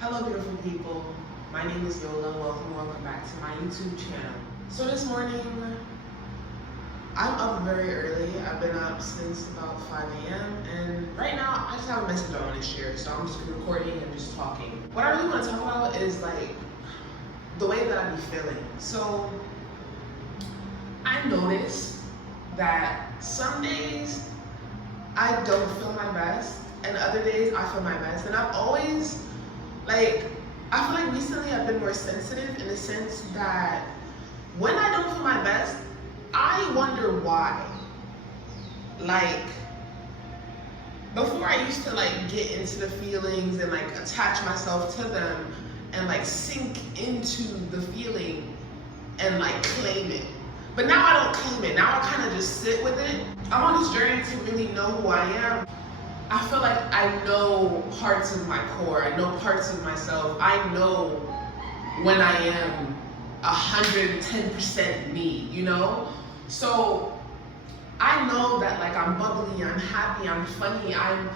Hello beautiful people, my name is Yola. Welcome back to my YouTube channel. So this morning, I'm up very early. I've been up since about 5 a.m. and right now I just have a message I want to share. So I'm just recording and just talking. What I really want to talk about is like the way that I be feeling. So I noticed that some days I don't feel my best and other days I feel my best, and I've always I feel like recently I've been more sensitive in the sense that when I don't feel my best, I wonder why. Like, before I used to get into the feelings and attach myself to them and sink into the feeling and claim it. But now I don't claim it. Now I kind of just sit with it. I'm on this journey to really know who I am. I feel like I know parts of my core. I know parts of myself. I know when I am 110% me, you know? So I know that I'm bubbly, I'm happy, I'm funny, I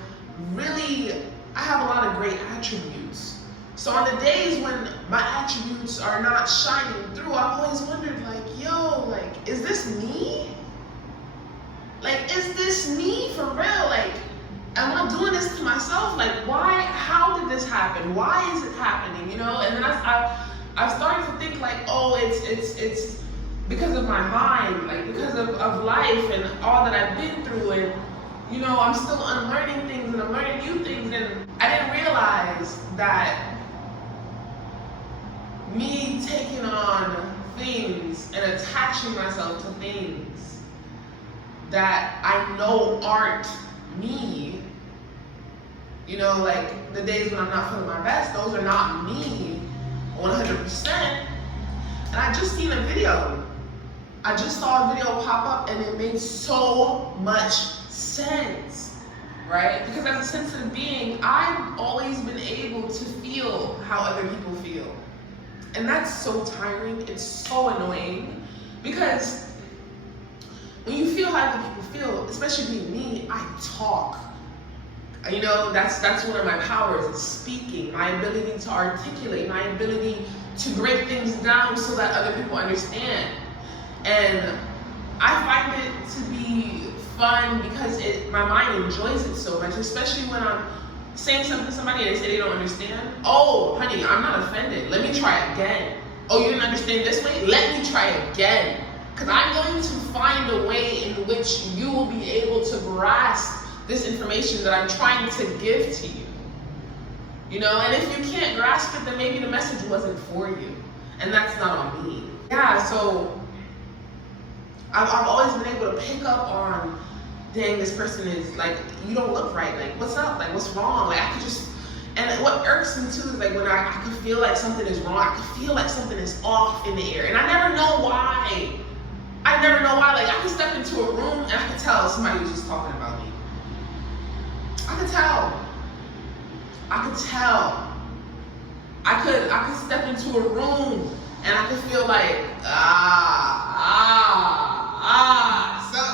have a lot of great attributes. So on the days when my attributes are not shining through, I've always wondered is this me? Is this me for real? Am I doing this to myself? Why? How did this happen? Why is it happening? You know? And then I've started to think it's because of my mind, because of life and all that I've been through, and I'm still unlearning things and I'm learning new things, and I didn't realize that me taking on things and attaching myself to things that I know aren't me, the days when I'm not feeling my best, those are not me 100%. And I just seen a video. I just saw a video pop up and it made so much sense, right? Because as a sensitive being, I've always been able to feel how other people feel. And that's so tiring, it's so annoying, because when you feel how other people feel, especially being me, I talk. That's one of my powers, it's speaking, my ability to articulate, my ability to break things down so that other people understand. And I find it to be fun because my mind enjoys it so much, especially when I'm saying something to somebody and they say they don't understand. Oh, honey, I'm not offended. Let me try again. Oh, you didn't understand this way? Let me try again. Because I'm going to find a way in which you will be able to grasp this information that I'm trying to give to you. And if you can't grasp it, then maybe the message wasn't for you. And that's not on me. Yeah, so I've always been able to pick up on, dang, this person is you don't look right. What's up? What's wrong? I could just, and what irks me too is when I can feel something is wrong. I can feel something is off in the air. And I never know why. I can step into a room and I can tell somebody was just talking about me. I could tell. I could step into a room and I could feel something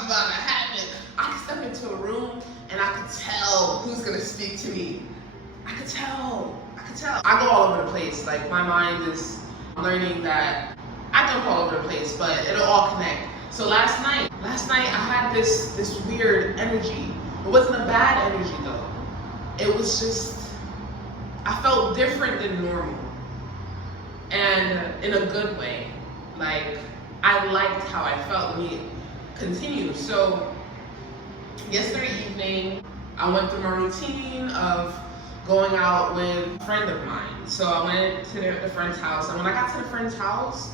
about to happen. I could step into a room and I could tell who's gonna speak to me. I could tell. I go all over the place. My mind is learning that I jump all over the place, but it'll all connect. So last night I had this weird energy. It wasn't a bad energy though. It was just, I felt different than normal. And in a good way. I liked how I felt. Let me continue. So yesterday evening, I went through my routine of going out with a friend of mine. So I went to the friend's house, and when I got to the friend's house,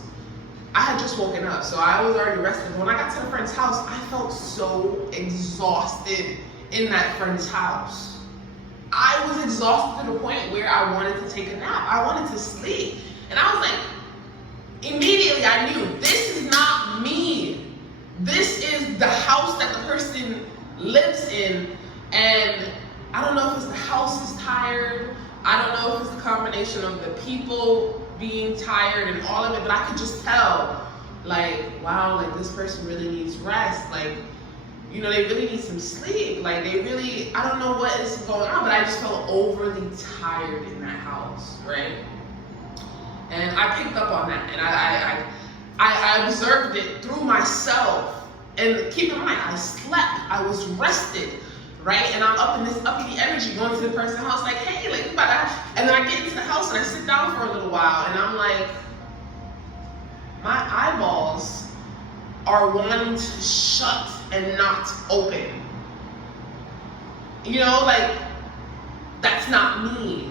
I had just woken up, so I was already rested. When I got to the friend's house, I felt so exhausted in that friend's house. I was exhausted to the point where I wanted to take a nap. I wanted to sleep. And I was immediately I knew, this is not me. This is the house that the person lives in. And I don't know if it's the house is tired. I don't know if it's the combination of the people being tired and all of it, but I could just tell, wow, this person really needs rest. They really need some sleep. I don't know what is going on, but I just felt overly tired in that house. house, right? And I picked up on that, and I observed it through myself. And keep in mind, I slept, I was rested, right? And I'm up in this uppity energy going to the person's house, like, hey, like, about that. And then I get into the house and I sit down for a little while, and I'm like, my eyeballs are wanting to shut and not open. You know, like, that's not me.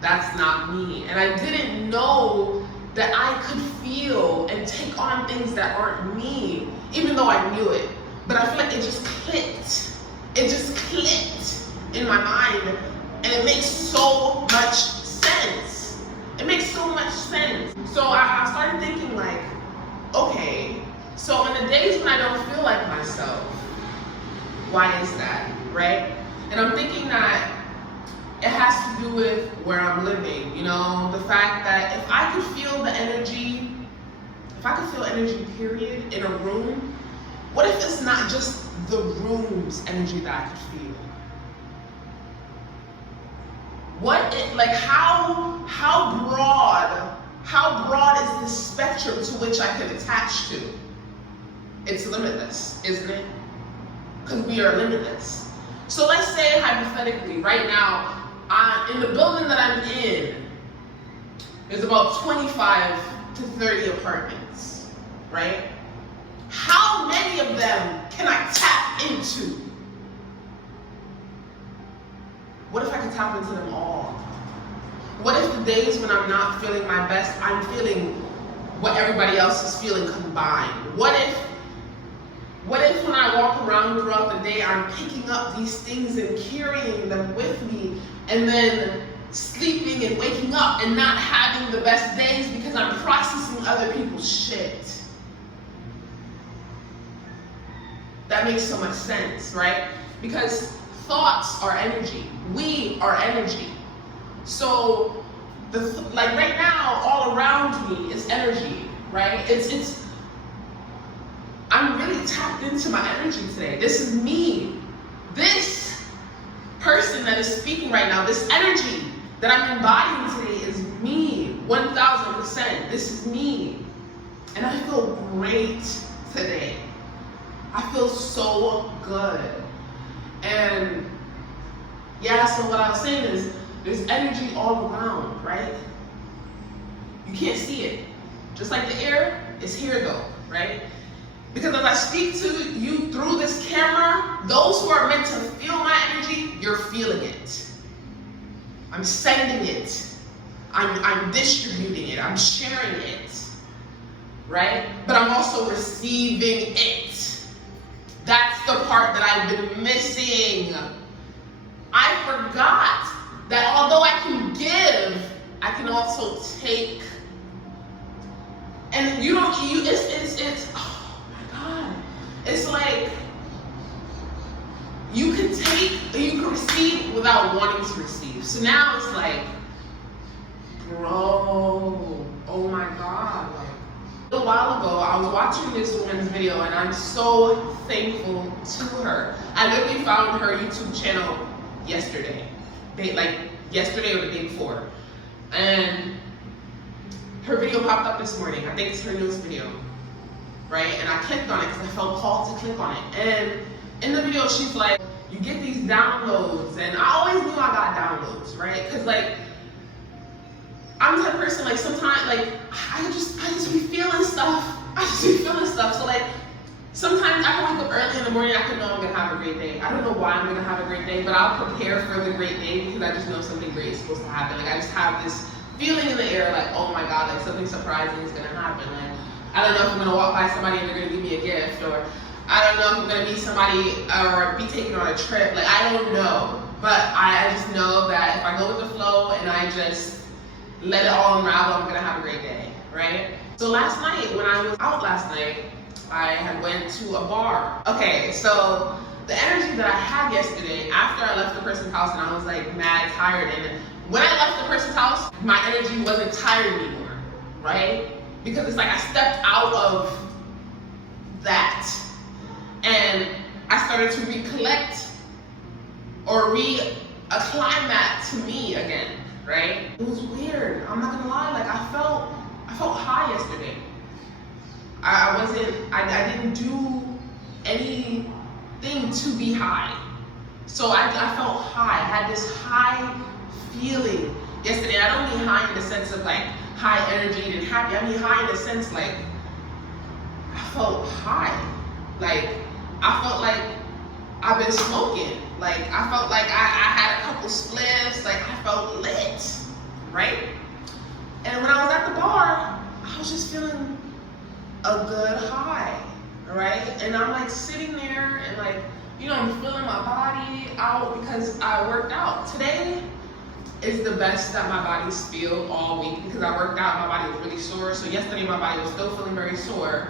That's not me. And I didn't know that I could feel and take on things that aren't me, even though I knew it. But I feel like it just clicked. It just clicked in my mind, and it makes so much sense. It makes so much sense. So I started thinking, like, okay, so in the days when I don't feel like myself, why is that, right? And I'm thinking that it has to do with where I'm living, you know, the fact that if I could feel the energy, if I could feel energy, period, in a room, what if it's not just the room's energy that I could feel? What it, like, how broad is the spectrum to which I can attach to? It's limitless, isn't it? Because we are limitless. So let's say hypothetically, right now, in the building that I'm in, there's about 25 to 30 apartments, right? How many of them can I tap into? What if I could tap into them all? What if the days when I'm not feeling my best, I'm feeling what everybody else is feeling combined? What if when I walk around throughout the day, I'm picking up these things and carrying them with me, and then sleeping and waking up and not having the best days because I'm processing other people's shit? That makes so much sense, right? Because thoughts are energy. We are energy. So, like right now, all around me is energy, right? I'm really tapped into my energy today. This is me. This person that is speaking right now, this energy that I'm embodying today is me, 1000%. This is me. And I feel great today. I feel so good. And yeah, so what I was saying is, there's energy all around, right? You can't see it. Just like the air, it's here though, right? Because as I speak to you through this camera, those who are meant to feel my energy, you're feeling it. I'm sending it. I'm distributing it. I'm sharing it, right? But I'm also receiving it. That's the part that I've been missing. I forgot that although I can give, I can also take. And it's oh my God. It's like you can take, you can receive without wanting to receive. So now it's like, bro, oh my God. Like, a while ago, I was watching this woman's video, and I'm so thankful to her. I literally found her YouTube channel yesterday, like yesterday or the day before, and her video popped up this morning. I think it's her newest video, right? And I clicked on it because I felt called to click on it. And in the video, she's like, you get these downloads, and I always knew I got downloads, right? Because like, I'm the type of person, like sometimes, like I just be feeling stuff. I just be feeling stuff. So like, sometimes I can wake up early in the morning, I can know I'm gonna have a great day. I don't know why I'm gonna have a great day, but I'll prepare for the great day because I just know something great is supposed to happen. Like I just have this feeling in the air, like, oh my God, like something surprising is gonna happen. Like, I don't know if I'm gonna walk by somebody and they're gonna give me a gift, or I don't know if I'm gonna meet somebody or be taken on a trip. Like, I don't know, but I just know that if I go with the flow and I just let it all unravel, I'm gonna have a great day, right? So last night, when I was out last night, I had went to a bar. Okay, so the energy that I had yesterday after I left the person's house, and I was like mad tired, and when I left the person's house, my energy wasn't tired anymore, right? Because it's like I stepped out of that, and I started to recollect or reacclimate that to me again. right? It was weird. I'm not gonna lie. Like I felt high yesterday. I didn't do anything to be high. So I felt high. I had this high feeling yesterday. I don't mean high in the sense of like high energy and happy. I mean high in the sense like I felt high. Like I felt like I've been smoking. Like I felt like I had a couple spliffs. Like I felt lit, right? And when I was at the bar, I was just feeling a good high, right? And I'm like sitting there and like, you know, I'm feeling my body out because I worked out. Today is the best that my body's feel all week because I worked out, my body was really sore. So yesterday my body was still feeling very sore.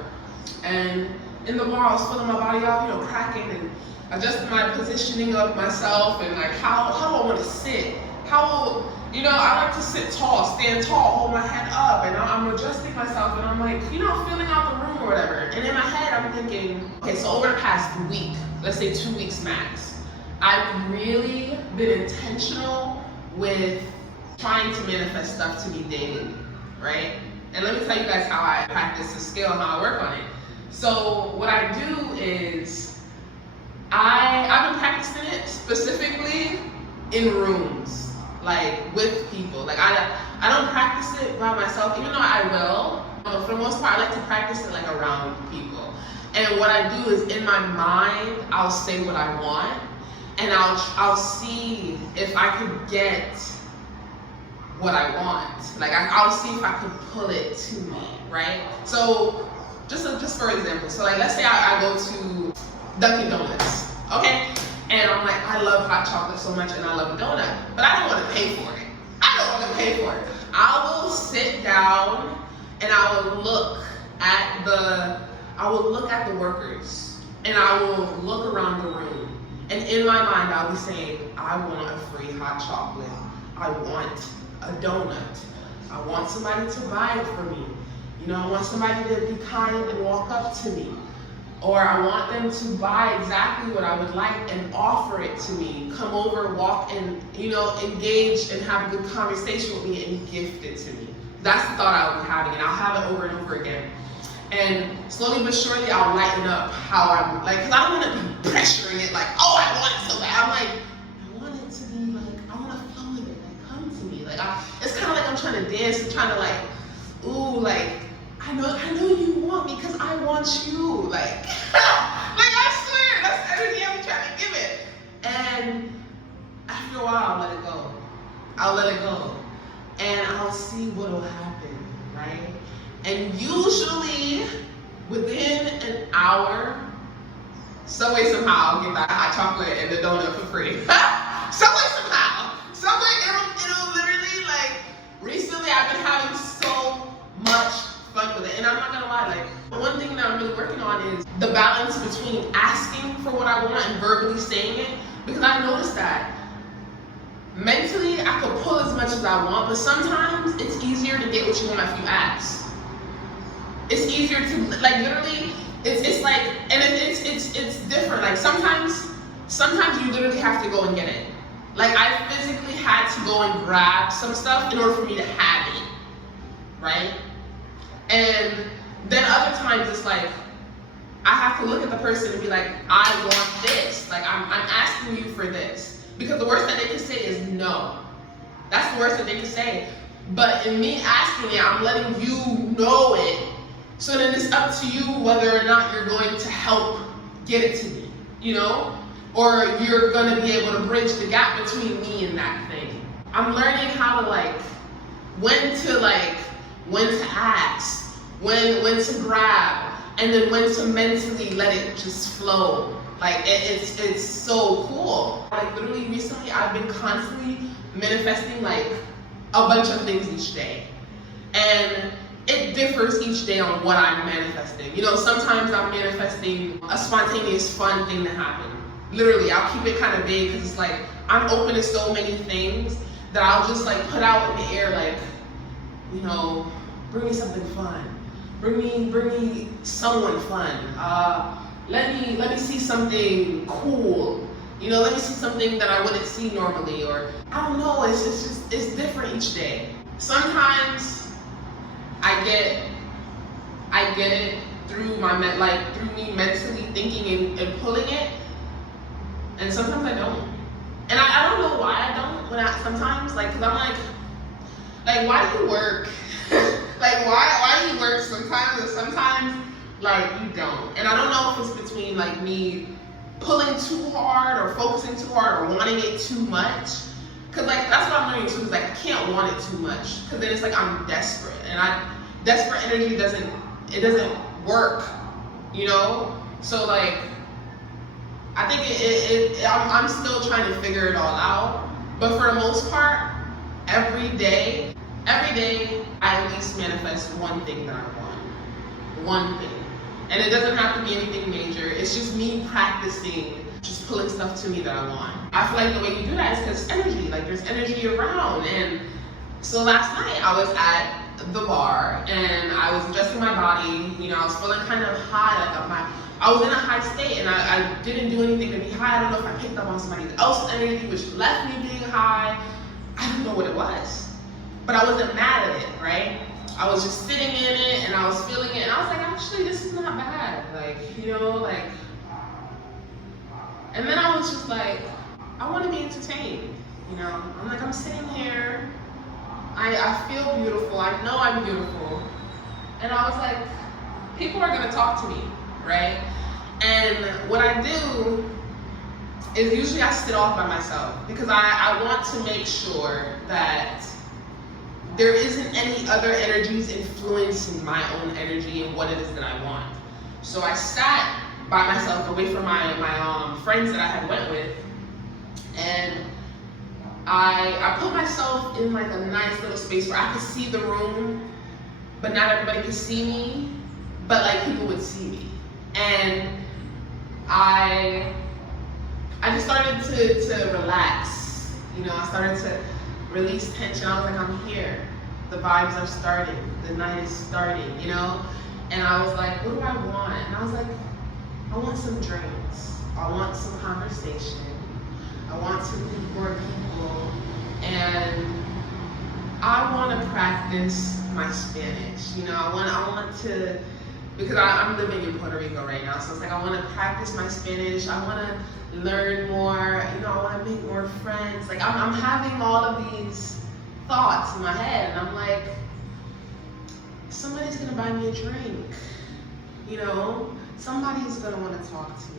And in the bar I was feeling my body out, you know, cracking and adjusting my positioning of myself and like how do I want to sit? You know, I like to sit tall, stand tall, hold my head up, and I'm adjusting myself, and I'm like, you know, feeling out the room or whatever. And in my head, I'm thinking, okay, so over the past week, let's say 2 weeks max, I've really been intentional with trying to manifest stuff to me daily, right? And let me tell you guys how I practice this skill and how I work on it. So what I do is, I've been practicing it specifically in rooms. Like with people. Like I don't practice it by myself, even though I will. But for the most part, I like to practice it like around people. And what I do is in my mind, I'll say what I want, and I'll see if I could get what I want. Like I'll see if I could pull it to me, right? So just for example, so like let's say I go to Dunkin' Donuts, okay? And I'm like, I love hot chocolate so much and I love a donut, but I don't want to pay for it. I don't want to pay for it. I will sit down and I will look at the workers and I will look around the room. And in my mind, I'll be saying, I want a free hot chocolate. I want a donut. I want somebody to buy it for me. You know, I want somebody to be kind and walk up to me. Or I want them to buy exactly what I would like and offer it to me. Come over, walk, and you know, engage and have a good conversation with me and gift it to me. That's the thought I'll be having, and I'll have it over and over again. And slowly but surely, I'll lighten up how I'm like, because I don't want to be pressuring it like, oh, I want it so bad. I'm like, I want it to be like, I want to flow with it, like come to me. Like it's kind of like I'm trying to dance and trying to like, ooh, like. I know you want me because I want you. Like I swear, that's the energy I'm trying to give it. And after a while, I'll let it go. I'll let it go. And I'll see what'll happen, right? And usually, within an hour, some way, somehow, I'll get that hot chocolate and the donut for free. Some way, somehow. Some way, it'll literally, like, recently I've been having so much fun with it. And I'm not gonna lie, like, one thing that I'm really working on is the balance between asking for what I want and verbally saying it. Because I noticed that mentally I could pull as much as I want, but sometimes it's easier to get what you want if you ask. It's easier to, like, literally, it's like, and it's different. Like sometimes you literally have to go and get it. Like I physically had to go and grab some stuff in order for me to have it, right? And then other times it's like, I have to look at the person and be like, I want this. Like, I'm asking you for this. Because the worst that they can say is no. That's the worst that they can say. But in me asking it, I'm letting you know it. So then it's up to you whether or not you're going to help get it to me, you know? Or you're gonna be able to bridge the gap between me and that thing. I'm learning how to when to ask, when to grab, and then when to mentally let it just flow. Like it's so cool. Like literally recently I've been constantly manifesting like a bunch of things each day. And it differs each day on what I'm manifesting. You know, sometimes I'm manifesting a spontaneous fun thing to happen. Literally, I'll keep it kind of vague because it's like, I'm open to so many things that I'll just like put out in the air like, you know, bring me something fun. Bring me someone fun. Let me see something cool. You know, let me see something that I wouldn't see normally, or I don't know, it's different each day. Sometimes I get it through through me mentally thinking and pulling it, and sometimes I don't. And I don't know why I don't sometimes, like, cause I'm like, why do you work? Like, why do you work sometimes, and sometimes, like, you don't. And I don't know if it's between, like, me pulling too hard or focusing too hard or wanting it too much. Cause, like, that's what I'm learning too, is like, I can't want it too much. Cause then it's like I'm desperate, and desperate energy doesn't work, you know? So, like, I think I'm still trying to figure it all out. But for the most part, every day, I at least manifest one thing that I want. One thing. And it doesn't have to be anything major. It's just me practicing, just pulling stuff to me that I want. I feel like the way you do that is because energy, like, there's energy around. And so last night I was at the bar and I was adjusting my body. You know, I was feeling kind of high, like I was in a high state, and I didn't do anything to be high. I don't know if I picked up on somebody else's energy, which left me being high. I don't know what it was, but I wasn't mad at it, right? I was just sitting in it, and I was feeling it, and I was like, actually, this is not bad. Like, you know, like, and then I was just like, I want to be entertained, you know? I'm like, I'm sitting here, I feel beautiful, I know I'm beautiful, and I was like, people are gonna talk to me, right? And what I do is usually I sit off by myself, because I want to make sure that there isn't any other energies influencing my own energy and what it is that I want. So I sat by myself away from my friends that I had went with, and I put myself in like a nice little space where I could see the room, but not everybody could see me, but like people would see me. And I just started to relax. You know, I started to release tension. I was like, I'm here. The vibes are starting. The night is starting, you know? And I was like, what do I want? And I was like, I want some drinks. I want some conversation. I want to meet more people. And I want to practice my Spanish. You know, I want to, because I'm living in Puerto Rico right now, so it's like I want to practice my Spanish. I want to learn more. You know, I want to make more friends. Like, I'm having all of these thoughts in my head, and I'm like, somebody's gonna buy me a drink. You know, somebody's gonna want to talk to me,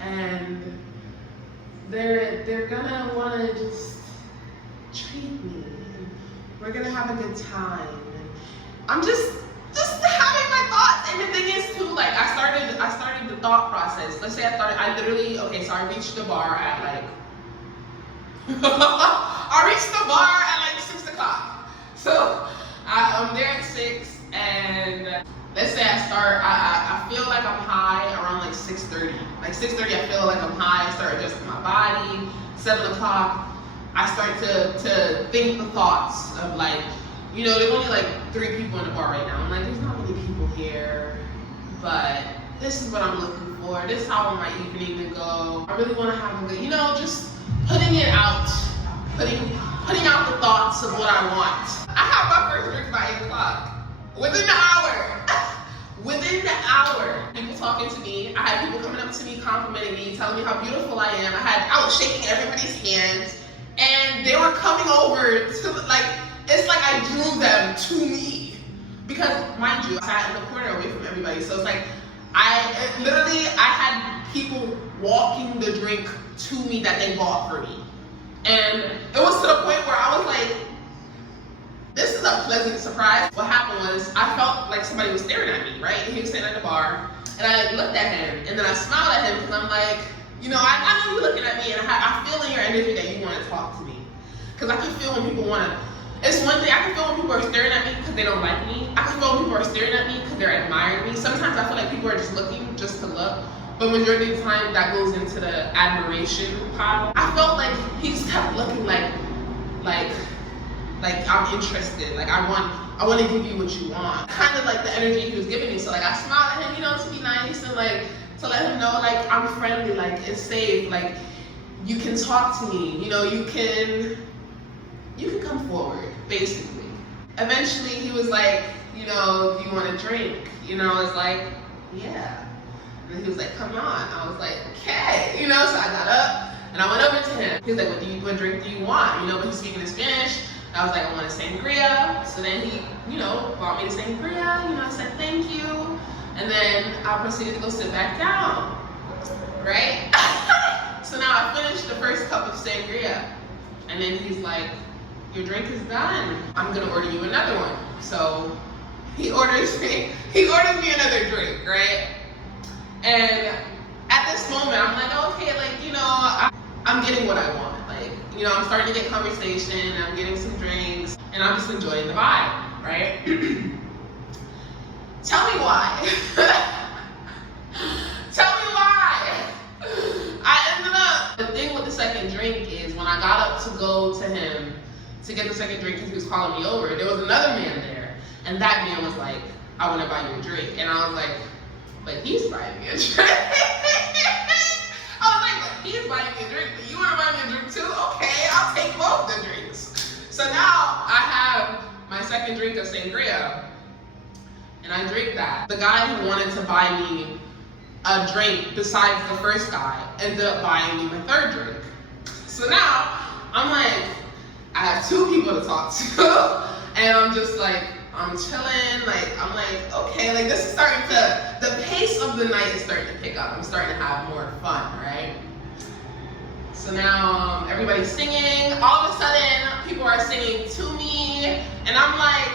and they're gonna want to just treat me. And we're gonna have a good time. And I'm just having my thoughts. And the thing is too, like, I started the thought process. Let's say I reached the bar at like I reached the bar at like 6 o'clock. So I'm there at 6, and let's say I feel like I'm high around like 6:30. Like 6:30 I feel like I'm high. I start adjusting my body. 7 o'clock I start to think the thoughts of, like, you know, there's only like 3 people in the bar right now. I'm like, there's not many people here, but this is what I'm looking for. This is how I want my evening to go. I really want to have a good, you know, just putting it out, putting out the thoughts of what I want. I had my first drink by 8 o'clock. Within the hour. Within the hour. People talking to me. I had people coming up to me, complimenting me, telling me how beautiful I am. I was shaking everybody's hands, and they were coming over to, like, it's like I drew them to me. Because, mind you, I sat in the corner away from everybody. So it's like, I had people walking the drink to me that they bought for me. And it was to the point where I was like, this is a pleasant surprise. What happened was, I felt like somebody was staring at me, right? He was sitting at the bar, and I looked at him, and then I smiled at him, because I'm like, you know, I know you're looking at me, and I feel in your energy that you want to talk to me. Because I can feel when people want to, it's one thing, I can feel when people are staring at me because they don't like me. I can feel when people are staring at me because they're admiring me. Sometimes I feel like people are just looking just to look, but majority of the time that goes into the admiration pile. I felt like he just kept looking like I'm interested, like I want to give you what you want. Kind of like the energy he was giving me. So like I smiled at him, you know, to be nice and like to let him know like I'm friendly, like it's safe, like you can talk to me, you know, you can come forward, basically. Eventually he was like, you know, do you want a drink? You know, I was like, yeah. And then he was like, come on. I was like, okay. You know, so I got up and I went over to him. He was like, what drink do you want? You know, but he's speaking in Spanish. I was like, I want a sangria. So then he, you know, bought me the sangria. You know, I said, thank you. And then I proceeded to go sit back down, right? So now I finished the first cup of sangria. And then he's like, your drink is done. I'm gonna order you another one. So he orders me another drink, right? And at this moment, I'm like, okay, like, you know, I'm getting what I want. Like, you know, I'm starting to get conversation, I'm getting some drinks, and I'm just enjoying the vibe, right? Tell me why. Tell me why. I ended up, the thing with the second drink is when I got up to go to him to get the second drink because he was calling me over, there was another man there. And that man was like, I want to buy you a drink. And I was like, but he's buying me a drink. I was like, but he's buying me a drink, but you want to buy me a drink too? Okay, I'll take both the drinks. So now I have my second drink of sangria, and I drink that. The guy who wanted to buy me a drink besides the first guy ended up buying me my third drink. So now I'm like, I have two people to talk to, and I'm just like, I'm chilling, like, I'm like, okay, like this is starting to, the pace of the night is starting to pick up. I'm starting to have more fun, right? So now everybody's singing. All of a sudden, people are singing to me, and I'm like,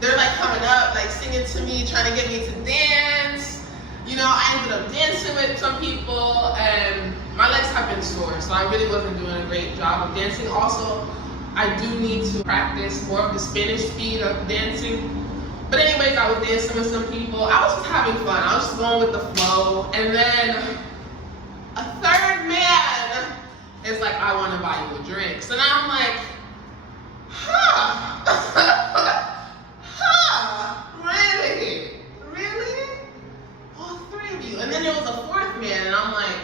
they're like coming up, like singing to me, trying to get me to dance. You know, I ended up dancing with some people, and my legs have been sore, so I really wasn't doing a great job of dancing. Also, I do need to practice more of the Spanish speed of dancing. But anyways, I was dancing with some people. I was just having fun. I was just going with the flow. And then a third man is like, I want to buy you a drink. So now I'm like, really? Really? All three of you. And then there was a fourth man, and I'm like,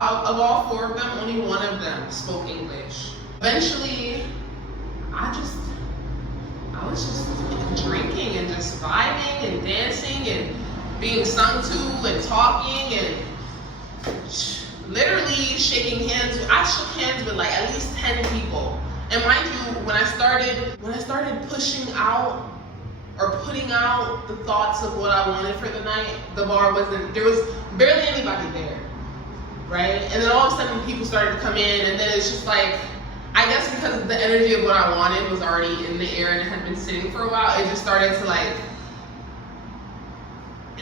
of all four of them, only one of them spoke English. Eventually, I was just drinking and just vibing and dancing and being sung to and talking and literally shaking hands. I shook hands with like at least 10 people. And mind you, when I started pushing out or putting out the thoughts of what I wanted for the night, there was barely anybody there. Right? And then all of a sudden people started to come in, and then it's just like, I guess because the energy of what I wanted was already in the air and it had been sitting for a while, it just started to like,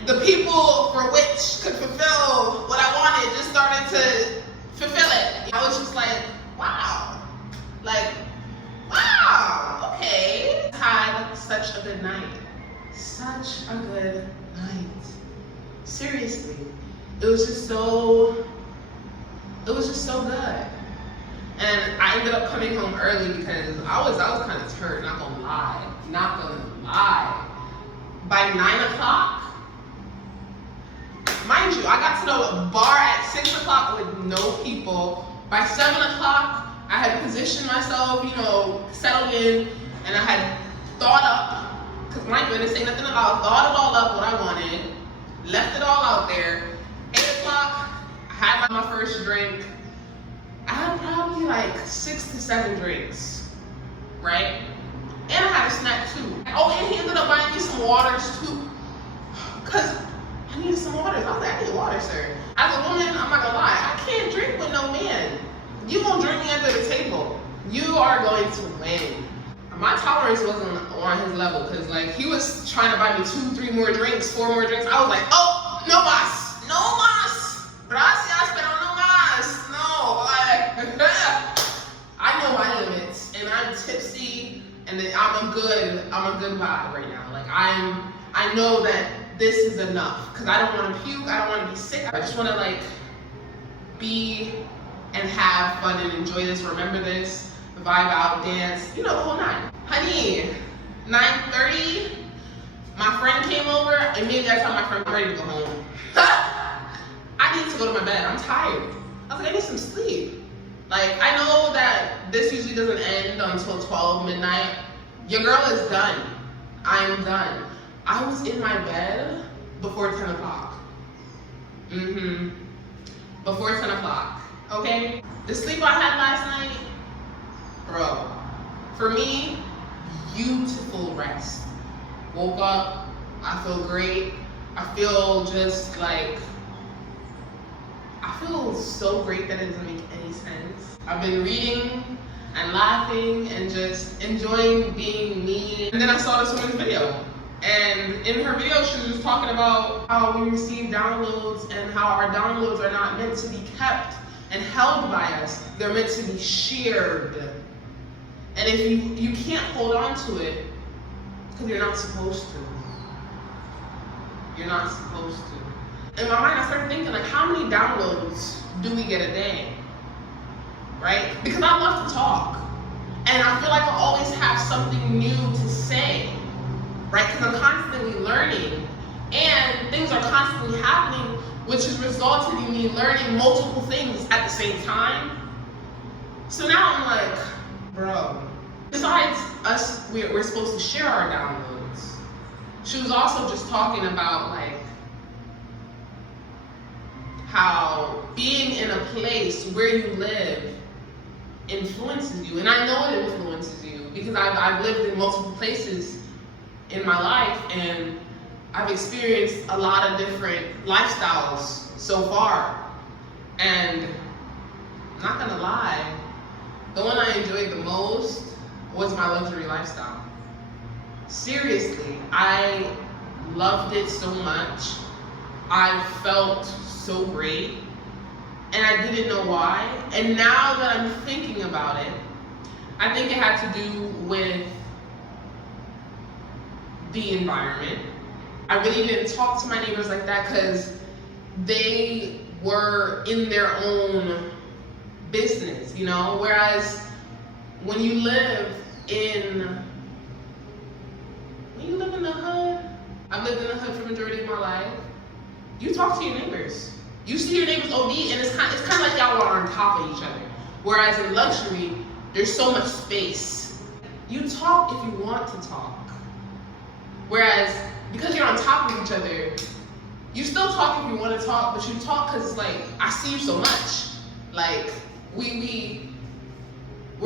the people for which could fulfill what I wanted just started to fulfill it. I was just like, wow. Like, wow, okay. I had such a good night. Such a good night. Seriously. It was just so good. And I ended up coming home early because I was kind of turned, not gonna lie. By 9 o'clock, mind you, I got to the bar at 6 o'clock with no people. By 7 o'clock, I had positioned myself, you know, settled in, and I had thought up, because my goodness, ain't nothing about, thought it all up what I wanted, left it all out there. 8 o'clock, I had my first drink. I had probably like 6 to 7 drinks, right? And I had a snack too. Oh, and he ended up buying me some waters too, because I needed some waters. I was like, I need water, sir. As a woman, I'm not gonna lie, I can't drink with no man. You gonna drink me under the table. You are going to win. My tolerance wasn't on his level, because like he was trying to buy me 2, 3 more drinks, 4 more drinks. I was like, oh, no mas. Gracias, pero no mas. No, like, I know my limits, and I'm tipsy, and I'm a good vibe right now. Like I know that this is enough, because I don't want to puke, I don't want to be sick. I just want to like be and have fun and enjoy this, remember this, vibe out, dance, you know, the whole night. Honey, 9:30, My friend came over, immediately I told my friend, I'm ready to go home. I need to go to my bed, I'm tired. I was like, I need some sleep. Like, I know that this usually doesn't end until 12 midnight. Your girl is done. I am done. I was in my bed before 10 o'clock. Before 10 o'clock, okay? The sleep I had last night, bro, for me, beautiful rest. Woke up, I feel great. I feel just like, I feel so great that it doesn't make any sense. I've been reading and laughing and just enjoying being me. And then I saw this woman's video. And in her video, she was talking about how we receive downloads and how our downloads are not meant to be kept and held by us. They're meant to be shared. And if you can't hold on to it, because you're not supposed to. You're not supposed to. In my mind, I started thinking, like, how many downloads do we get a day? Right? Because I love to talk. And I feel like I always have something new to say. Right? Because I'm constantly learning. And things are constantly happening, which has resulted in me learning multiple things at the same time. So now I'm like, bro, besides us, we're supposed to share our downloads. She was also just talking about, like, how being in a place where you live influences you. And I know it influences you because I've lived in multiple places in my life and I've experienced a lot of different lifestyles so far. And I'm not gonna lie, the one I enjoyed the most was my luxury lifestyle. Seriously, I loved it so much. I felt so great, and I didn't know why. And now that I'm thinking about it, I think it had to do with the environment. I really didn't talk to my neighbors like that because they were in their own business, you know? Whereas when you live in the hood, I've lived in the hood for the majority of my life, you talk to your neighbors. You see your neighbors OD, and it's kind of like y'all are on top of each other. Whereas in luxury, there's so much space. You talk if you want to talk. Whereas, because you're on top of each other, you still talk if you want to talk, but you talk because it's like, I see you so much. Like, we're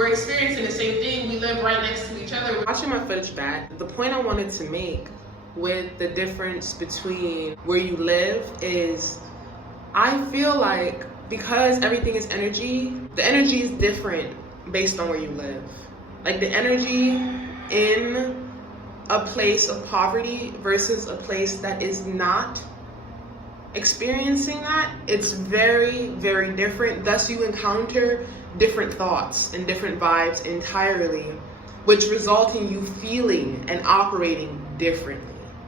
experiencing the same thing. We live right next to each other. Watching my footage back, the point I wanted to make with the difference between where you live is, I feel like because everything is energy, the energy is different based on where you live. Like the energy in a place of poverty versus a place that is not experiencing that, it's very, very different. Thus you encounter different thoughts and different vibes entirely, which result in you feeling and operating differently.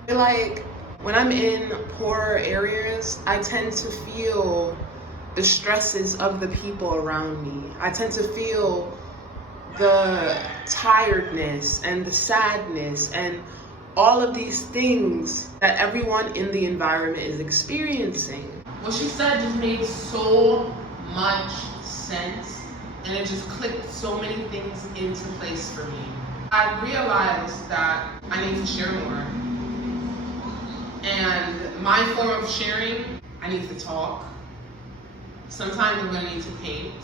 Like when I'm in poorer areas, I tend to feel the stresses of the people around me. I tend to feel the tiredness and the sadness and all of these things that everyone in the environment is experiencing. What she said just made so much sense, and it just clicked so many things into place for me. I realized that I need to share more. And my form of sharing, I need to talk. Sometimes I'm gonna need to paint.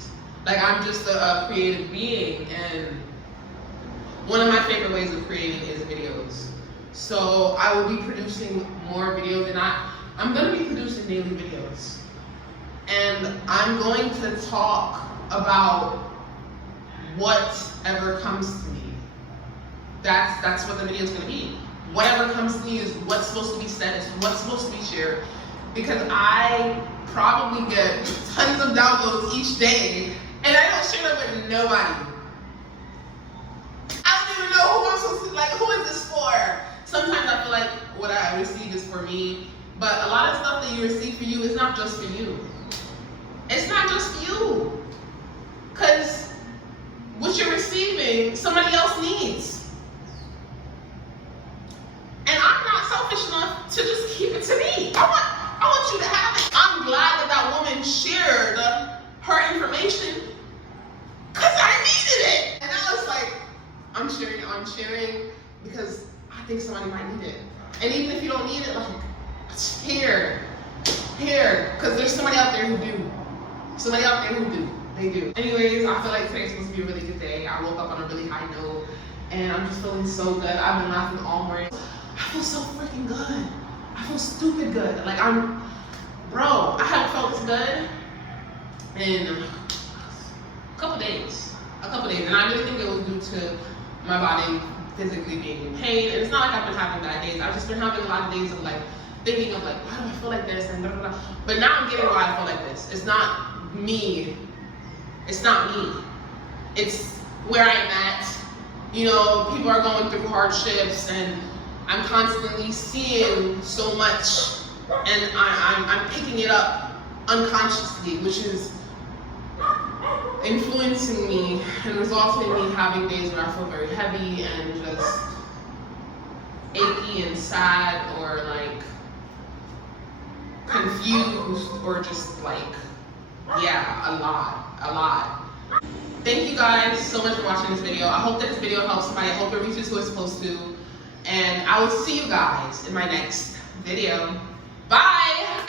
Like, I'm just a creative being, and one of my favorite ways of creating is videos. So I will be producing more videos, and I'm gonna be producing daily videos. And I'm going to talk about whatever comes to me. That's what the video is gonna be. Whatever comes to me is what's supposed to be said, is what's supposed to be shared. Because I probably get tons of downloads each day, and I don't share them with nobody. I don't even know who I'm supposed to, like, who is this for? Sometimes I feel like what I receive is for me, but a lot of stuff that you receive for you is not just for you. It's not just for you. Because what you're receiving, somebody else needs. And I'm not because I think somebody might need it. And even if you don't need it, like, here, because there's somebody out there who do. Somebody out there who do. They do. Anyways, I feel like today's supposed to be a really good day. I woke up on a really high note, and I'm just feeling so good. I've been laughing all morning. I feel so freaking good. I feel stupid good. Like, bro, I haven't felt this good in a couple days. And I really think it was due to my body physically being in pain. And it's not like I've been having bad days. I've just been having a lot of days of like thinking of like, why do I feel like this? And blah, blah, blah. But now I'm getting why I feel like this. It's not me. It's not me. It's where I'm at. You know, people are going through hardships, and I'm constantly seeing so much, and I'm picking it up unconsciously, which is influencing me and resulting in me having days where I feel very heavy and just achy and sad, or like confused, or just like, yeah, a lot. Thank you guys so much for watching this video. I hope that this video helps somebody. I hope it reaches who it's supposed to. And I will see you guys in my next video. Bye!